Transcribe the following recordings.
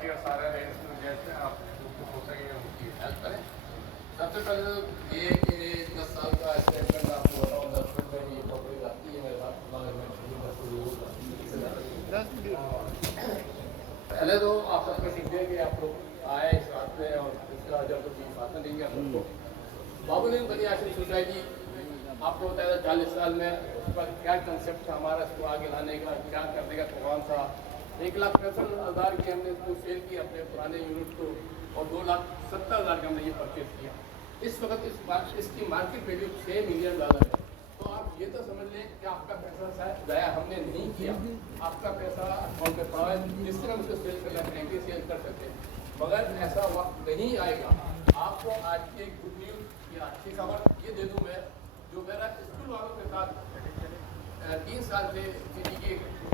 Quality और सारे arrangement जैसे आप हो सके उनकी हेल्प करें। सबसे पहले तो ये कि 10 साल का स्टेटमेंट आपको बताऊँ, 10 मिनट में ये प्रॉपर्टी आती है मेरे पास। पहले तो आप सबको सीखिए कि आप लोग आए इस रात में, और इसका जब कुछ बात नहीं है सबको बाबूलिंग बनी आश्रम सोसाइटी आपको बताया था 40 साल में उसका क्या कंसेप्ट था हमारा, इसको आगे लाने का, क्या करने का प्रोग्राम था। 1,65,000 की हमने इसको सेल की अपने पुराने यूनिट को, और 2,70,000 का हमने ये परचेज किया। इस वक्त इसकी मार्केट वैल्यू $6 मिलियन है। तो आप ये तो समझ लें कि आपका पैसा शायद ज़ाया हमने नहीं किया, आपका पैसा अकाउंट में पड़ा है, जिससे हम इसको सेल करना चाहेंगे सेल कर सकते हैं। मगर ऐसा वक्त नहीं आएगा। आपको आज की गुड न्यूज़ या अच्छी खबर ये दे दूँ मैं, जो मेरा स्कूल वालों के साथ 3 साल से किसी के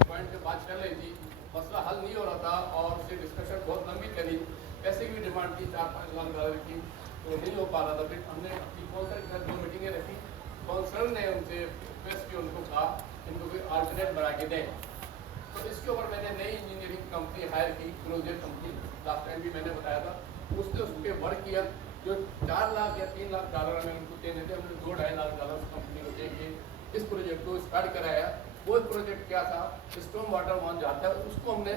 पॉइंट पे बात चल रही थी, मसला हल नहीं हो रहा था, और उससे डिस्कशन बहुत लंबी करी, पैसे की डिमांड थी $4-5 लाख की, तो नहीं हो पा रहा था। फिर हमने अपनी स्पॉन्सर के साथ 2 मीटिंगें रखी। स्पॉन्सर ने उनसे रिक्वेस्ट की, उनको कहा इनको कोई अल्टरनेट बना के दें। तो इसके ऊपर मैंने नई इंजीनियरिंग कंपनी हायर की, प्रोजेक्ट कंपनी, लास्ट टाइम भी मैंने बताया था। उसने उस पर वर्क किया, जो $4 लाख या $3 लाख हमें उनको देने थे, हमने $2-2.5 लाख कंपनी को देके इस प्रोजेक्ट को स्टार्ट कराया। वो प्रोजेक्ट क्या था, स्टॉर्म वाटर वहाँ जाता है, उसको हमने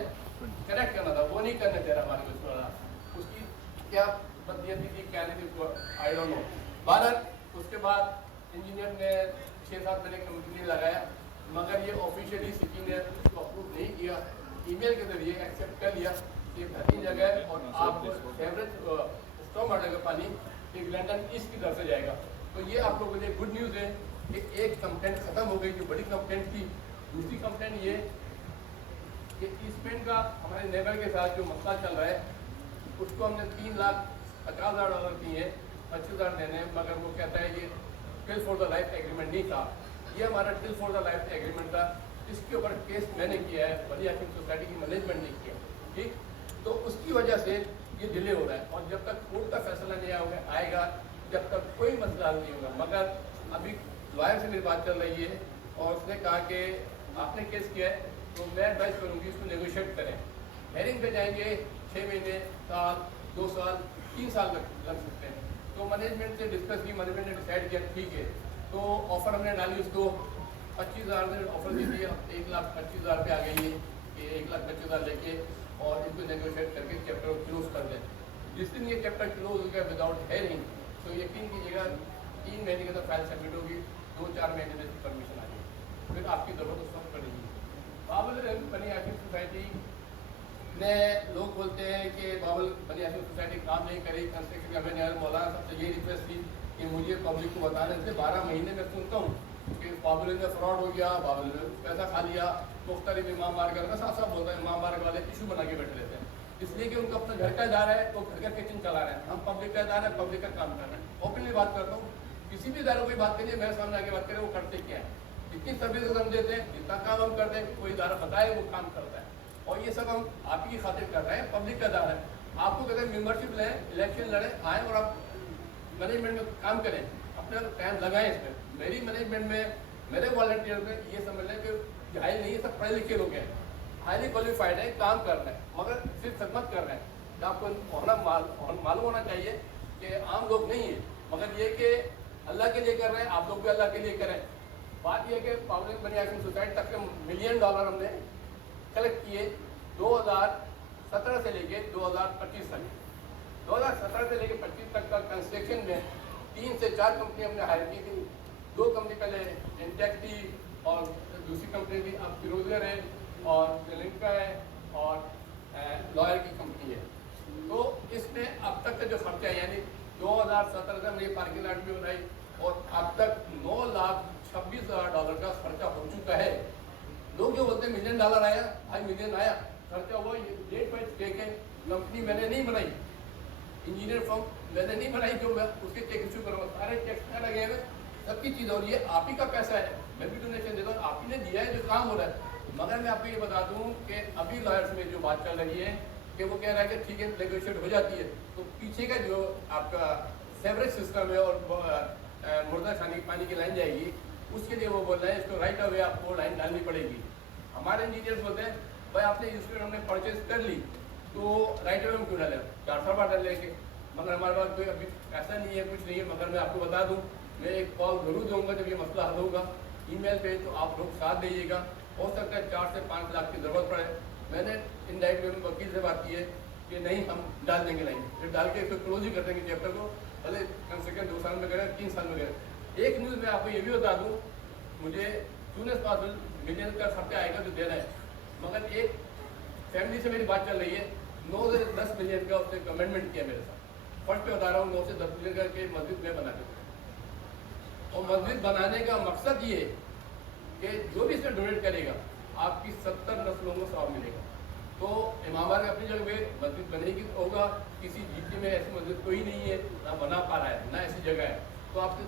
कनेक्ट करना था, वो नहीं करने दे रहा हमारे को। उसकी क्या बदनीयती थी, क्या नहीं थी, आई डोंट नो। भारत उसके बाद इंजीनियर ने 6-7 महीने कंपनी लगाया, मगर ये ऑफिशियली सिटी ने उसको अप्रूव नहीं किया। ईमेल के जरिए एक्सेप्ट कर लिया कि बेहतरीन जगह है, और आपको एवरेज स्टॉर्म वाटर का पानी एक लंदन ईस्ट की तरफ से जाएगा। तो ये आप लोगों के लिए गुड न्यूज़ है कि एक कंप्लेंट खत्म हो गई, जो बड़ी कंप्लेंट थी। दूसरी कंप्लेंट ये कि ईस्टमेंट का हमारे नेबर के साथ जो मसला चल रहा है, उसको हमने $3,50,000 दिए, 25,000 देने, मगर वो कहता है ये till for the life agreement नहीं था। ये हमारा till for the life agreement था। इसके ऊपर केस मैंने किया है, बड़ी आश्रम सोसाइटी की मैनेजमेंट ने किया, ठीक। तो उसकी वजह से ये डिले हो रहा है, और जब तक कोर्ट का फैसला नहीं आएगा, जब तक कोई मसला हल नहीं होगा। मगर अभी लॉयर से मेरी बात चल रही है, और उसने कहा कि आपने केस किया है, तो मैं एडवाइस करूँगी इसको नेगोशिएट करें। हेयरिंग पे जाएंगे, 6 महीने, साल, 2 साल, 3 साल तक लग सकते हैं। तो मैनेजमेंट से डिस्कस की, मैनेजमेंट ने डिसाइड किया ठीक है। तो ऑफर हमने डाली, उसको 25,000 ने ऑफर दी थी, 1,25,000 पे आ गई है कि 1,25,000 लेके और इनको नेगोशिएट करके चैप्टर क्लोज कर दें। जिस दिन ये चैप्टर क्लोज हो गया विदाउट हेयरिंग, तो यकीन कीजिएगा 3 महीने के अंदर फाइल सबमिट होगी, 2-4 महीने में परमिशन आ जाएगी, फिर आपकी ज़रूरत उस वक्त पड़ेगी। बाबुल बनी आश्रम सोसाइटी ने लोग बोलते हैं कि बाबुल बनी आश्रम सोसाइटी काम नहीं करेगी, कंस्ट्रक्शन का। मैंने मौलाना साहब से ये रिक्वेस्ट की कि मुझे पब्लिक को बताने से 12 महीने में सुनता हूँ कि बाबुल ने फ्रॉड हो गया, बाबुल ने पैसा खा लिया, मुख्तलिफ इमाम मार्ग का साफ साफ बोलता है। इमाम मार्ग वाले इशू बना के बैठे रहते हैं, इसलिए कि उनका अपना घर का इदारा है, तो घर का किचन चला रहे हैं। हम पब्लिक का इदारा है, पब्लिक का काम कर रहे हैं। ओपनली बात करता हूँ, किसी भी इदारे की बात करिए, मेरे सामने आके बात करें, वो करते क्या है, जितनी सर्विसेज हम देते हैं, जितना काम हम करते हैं, कोई इदारा बताए वो काम करता है। और ये सब हम आप ही की खातिर कर रहे हैं, पब्लिक का इदारा है। आपको कहते हैं मेम्बरशिप लें, इलेक्शन लड़ें, आएँ और आप मैनेजमेंट में काम करें, अपना टाइम लगाएं इसमें। मेरी मैनेजमेंट में मेरे वॉलंटियर में ये समझ लें कि जाहिल नहीं है, सब पढ़े लिखे लोग हैं, हाईली क्वालिफाइड है, काम कर रहे हैं, मगर सिर्फ खदमत कर रहे हैं। तो आपको मालूम होना चाहिए कि आम लोग नहीं है, मगर ये कि अल्लाह के लिए कर रहे हैं, आप लोग भी अल्लाह के लिए करें। बात यह कि बाबुल बनी आश्रम सोसाइटी तक के $1 मिलियन हमने कलेक्ट किए 2017 से लेके 2025 तक। 2017 से लेके 25 तक का कंस्ट्रक्शन में 3 से 4 कंपनी हमने हायर की थी। 2 कंपनी पहले इंटेक थी, और दूसरी कंपनी थी अब फिरोजर है, और श्रीलंका है, और लॉयर की कंपनी है। तो इसमें अब तक का जो खर्चा है, यानी 2017 से हमने पार्किंग लॉट भी बनाई, और अब तक $9,26,000 का खर्चा हो चुका है। लोग जो बोलते हैं $1 मिलियन आया, $5 मिलियन आया, खर्चा हुआ। ये डेट वाइज चेक है, कंपनी मैंने नहीं बनाई, इंजीनियर फर्म मैंने नहीं बनाई, जो मैं उसके चेक इशू करूँगा, सारे चेक लगे हुए, सबकी चीज़। और ये आप ही का पैसा है, मैं भी डोनेशन देता हूँ, आप ही ने दिया है, जो काम हो रहा है। मगर मैं आपको ये बता दूँ कि अभी लॉयर्स में जो बात चल रही है कि वो कह रहा है कि ठीक है नेगोशिएट हो जाती है, तो पीछे का जो आपका सेवरेज सिस्टम है और मुर्दा खाने की पानी की लाइन जाएगी, उसके लिए वो बोल रहे हैं इसको राइट अवे आपको लाइन डालनी पड़ेगी। हमारे इंजीनियर्स बोलते हैं भाई आपने इसमें हमने परचेज कर ली, तो राइट वे में क्यों डालें, 400 बार डाल लेंगे, मगर हमारे पास कोई अभी ऐसा नहीं है, कुछ नहीं है। मगर मैं आपको बता दूं, मैं एक कॉल जरूर दूंगा जब ये मसला हल होगा ईमेल पे, तो आप लोग साथ दीजिएगा। हो सकता है 4 से 5 लाख की ज़रूरत पड़े। मैंने इनडायरेक्ट वे में वकील से बात की है कि नहीं हम डाल देंगे, नहीं फिर डाल के फिर क्लोज ही कर देंगे चैप्टर को, भले कम से कम 2 साल में करें, 3 साल में करें। एक न्यूज़ मैं आपको ये भी बता दूँ, मुझे सून एज पॉसिबल मिलियन का खर्चा आएगा जो देना है, मगर एक फैमिली से मेरी बात चल रही है, 9 से 10 मिलियन का उसने कमिटमेंट किया मेरे साथ। फर्स्ट पे बता रहा हूँ, 9 से 10 मिलियन करके मस्जिद में बना दूँ, और मस्जिद बनाने का मकसद ये कि जो भी इसमें डोनेट करेगा आपकी 70 नस्लों को सवाब मिलेगा। तो इमामबाग अपनी जगह पे मस्जिद बनेगी तो होगा, किसी जीटी में ऐसी मस्जिद कोई नहीं है, ना बना पा रहा है, ना ऐसी जगह है। तो आपसे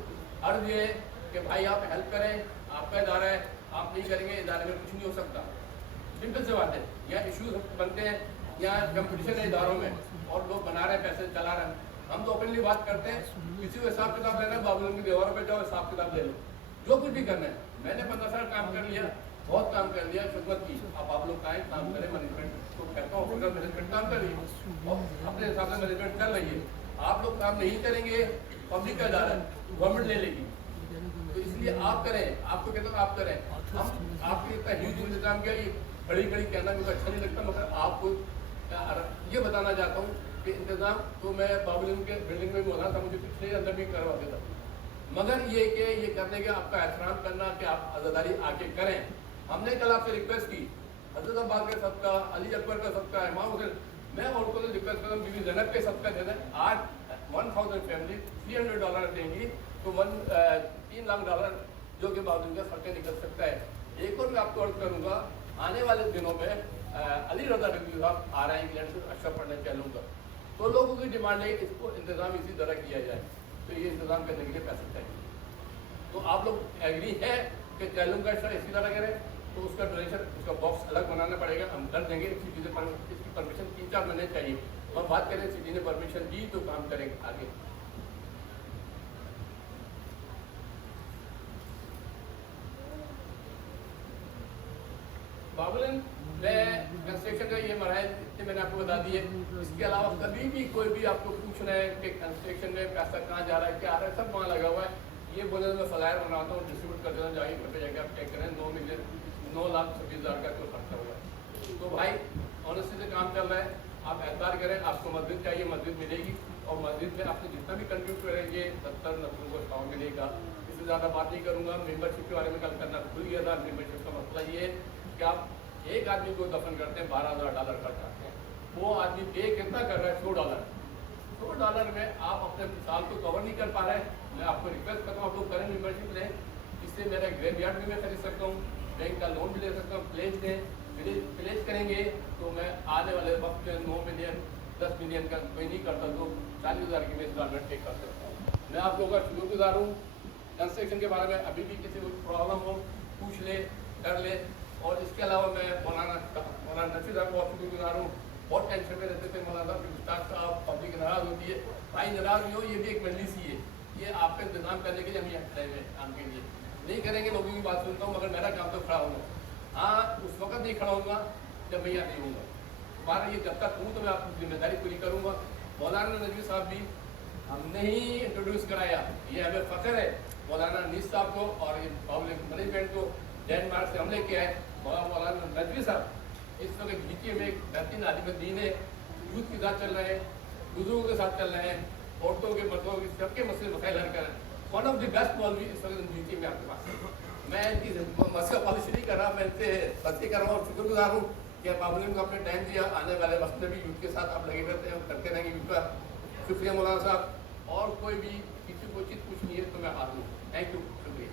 अर्ज ये है कि भाई आप हेल्प करें, आपका इदारा है, आप नहीं करेंगे इदारे में कुछ नहीं हो सकता। सिंपल से बात है, यहाँ इश्यूज बनते हैं, यहाँ कंपटीशन है इदारों में और लोग बना रहे हैं, पैसे चला रहे हैं। हम तो ओपनली बात करते हैं, किसी को हिसाब किताब लेना है, बाबू की दीवारों पे जाओ, हिसाब किताब ले लो, जो कुछ भी करना है। मैंने 15 साल काम कर लिया, बहुत काम कर लिया, खिदमत की। अब आप लोग आए काम करें, मैनेजमेंट को कहता हूँ अगर मैनेजमेंट काम कर रही है और अपने हिसाब से मैनेजमेंट कर रही है। आप लोग काम नहीं करेंगे, पब्लिक का इदारा है, गवर्नमेंट ले लेगी। तो इसलिए आप करें, आपको कहता हूँ आप करें। हम आपके इतना ह्यूज इंतजाम किया, ये बड़ी बड़ी कहना मुझे अच्छा नहीं लगता, मगर आपको ये बताना चाहता हूँ कि इंतजाम तो मैं बाबुल के बिल्डिंग में भी होना था, मुझे पिछले अंदर भी करवा देता, मगर ये कि ये करने के आपका एहतराम करना कि आप आज़ादारी आके करें। हमने कल आपसे रिक्वेस्ट की, हजरत अब्बास के सबका, अली अकबर का सबका, इमाम हुसैन, मैं औरतों से रिक्वेस्ट करता हूँ बीबी ज़ैनब के सबका दे दें। आज 1000 फैमिली $300 देंगी तो 3 लाख डॉलर जो कि बावजूद का खर्चा निकल सकता है। एक और मैं आपको अर्ज करूँगा, आने वाले दिनों में अली रज़ा रिजवी साहब आ रहे हैं इंग्लैंड से, अशरफ पढ़ने चलूँगा, तो लोगों की डिमांड है इसको इंतज़ाम इसी तरह किया जाए, तो ये इंतज़ाम करने के लिए पैसे चाहिए। तो आप लोग एग्री है कि चैलूम का इसी तरह करें, तो उसका डोनेशन, उसका बॉक्स अलग बनाना पड़ेगा, हम कर देंगे। सिटी से इसकी परमिशन 3-4 महीने चाहिए, और बात करें सिटी ने परमिशन दी तो काम करेंगे आगे। बाबुलन मैं कंस्ट्रक्शन का ये मरहल इतने मैंने आपको बता दिए। इसके अलावा कभी भी कोई भी आपको पूछना है कि कंस्ट्रक्शन में पैसा कहाँ जा रहा है, क्या आ रहा है, सब वहाँ लगा हुआ है। ये बोले मैं फ्लायर बनाता हूँ, डिस्ट्रीब्यूट कर देता हूँ, जाइए घर पे जाकर आप चेक करें, 9,26,000 का कोई खर्चा हुआ है। तो भाई ऑनेस्टी से काम चल रहा है, आप एतबार करें। आपको मस्जिद चाहिए, मस्जिद मिलेगी, और मस्जिद में आपने जितना भी कंट्रीब्यूट करेंगे 70 नस्लों को सवाब मिलेगा। इससे ज़्यादा बात नहीं करूँगा। मेम्बरशिप के बारे में कल करना भूल गया था। मेम्बरशिप का मसला ये है कि आप एक आदमी को दफन करते हैं, $12,000 खर्च आते हैं, वो आदमी पे कितना कर रहा है, $100 में आप अपने साल को कवर नहीं कर पा रहे हैं। मैं आपको रिक्वेस्ट करता हूँ आप लोग करें, मेम्बरशिप लें, इससे मेरा ग्रेव यार्ड भी मैं खरीद सकता हूँ, बैंक का लोन भी ले सकता हूँ। प्लेज दें, प्लेज करेंगे तो मैं आने वाले वक्त में 9 मिलियन 10 मिलियन का कोई नहीं करता तो 40,000 की मैं इंस्टॉलमेंट पे कर सकता हूँ। मैं आप लोगों का शुक्रगुजार हूँ। कंस्ट्रक्शन के बारे में अभी भी किसी को प्रॉब्लम हो पूछ ले, कर ले। और इसके अलावा मैं मौलाना नफी साहब को बहुत शुक्रगुजार हूँ। बहुत टेंशन में रहते थे मौलाना गुस्ताख साहब, पब्लिक नाराज़ होती है, भाई नाराज़ नहीं हो, ये भी एक मजलिस ही है, ये आपका इंतजाम करने के लिए हम यहाँ खड़े हुए काम के लिए नहीं करेंगे। लोगों की बात सुनता हूँ, मगर मेरा काम तो खड़ा होगा। हाँ, उस वक्त नहीं खड़ा होगा जब मैं यहाँ नहीं हूँगा। बार ये जब तक हूँ तो मैं आपकी जिम्मेदारी पूरी करूँगा। मौलाना नजवी साहब भी हमने ही इंट्रोड्यूस कराया, ये हमें फ़ख्र है मौलाना नीस साहब को और ये पब्लिक मैनेजमेंट को डेनमार्क से हमने किया है। मौलाना नजवी साहब इस वक्त जीके में एक बेहतरीन आलिम दीन है, यूथ के साथ चल रहे हैं, बुजुर्गों के साथ चल रहे हैं, औरतों के मर्दों के सबके मसले मसाइल हल कर रहे हैं। वन ऑफ द बेस्ट मौलवी इस वक्त जीके में आपके पास है। मैं इनकी मसला पॉलिसी नहीं कर रहा, मैं इनसे बच्चे कर रहा हूँ और शुक्रगुजार हूँ कि पाबंदी को अपने टाइम दिया। आने वाले वक्त में भी यूथ के साथ आप लगे रहते हैं, करते रहेंगे यूथ का। शुक्रिया मौलाना साहब। और कोई भी किसी को चीज़ पूछनी है तो मैं हाजिर हूँ। थैंक यू, शुक्रिया।